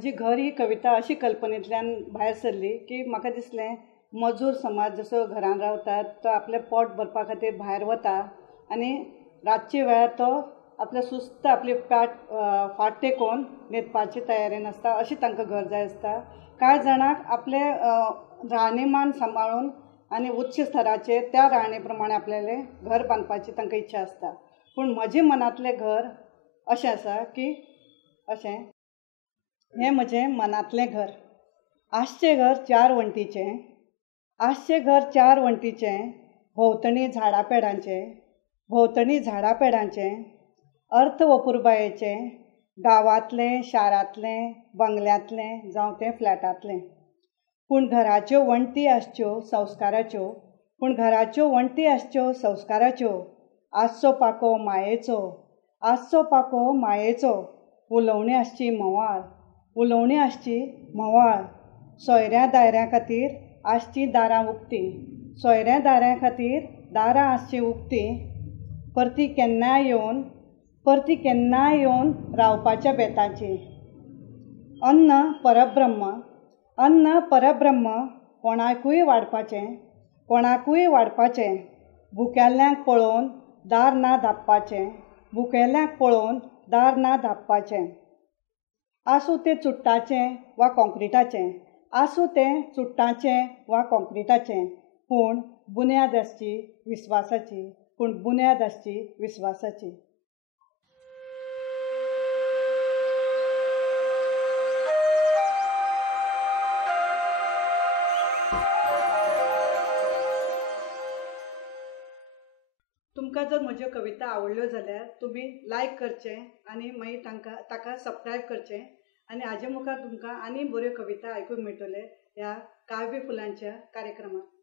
म्हजी घर ही कविता अशी कल्पनेंतल्यान भायर सरली की म्हाका दिसलें मजूर समाज जसो घरान रावता तो आपलें पोट भरपा खातीर भायर वता आनी रातचे वेळार तो आपले सुस्त आपली फाट तेकोवन न्हिदपाची तयारेन आसता, अशी तांकां घर जाय आसता. कांय जाणांक आपले राहणीमान सांबाळून आनी उच्च स्तराचेर त्या राहणे प्रमाणे आपल्यालें घर बांदपाची तांकां इच्छा आसता. पूण म्हजे मनांतलें घर अशें आसा की अशें हें म्हजें मनांतलें घर. आसचें घर 4 वण्टीचें, आसचें घर 4 वण्टीचें, भोंवतणी झाडां पेडांचें, अर्थ वपुरबायेचें, गांवांतलें, शारांतलें, बंगल्यांतलें जावं तें फ्लॅटांतलें. पूण घराच्यो वण्टी आसच्यो संस्काराच्यो, आसचो पाको मायेचो, उलोवणी आसची म्होवाळ, सोयऱ्या दायऱ्यां खातीर आसची दारां आसची उक्तीं, परती केन्नाय येवन रावपाच्या बेताचीं. अन्न परब्रह्म, कोणाकूय वाडपाचें, भुकेल्ल्यांक पळोवन दार ना धांपपाचें. आसूं तें चुट्टाचें वा कॉंक्रिटाचें, पूण बुन्याद आसची विस्वासाची. तुमकां जर म्हज्यो कविता आवडल्यो जाल्यार तुमी लायक करचें आनी मागीर ताका सबस्क्रायब करचें. आनी हाजे मुखार तुमकां आनी बऱ्यो कविता आयकूंक मेळटले ह्या काव्य फुलांच्या कार्यक्रमांत.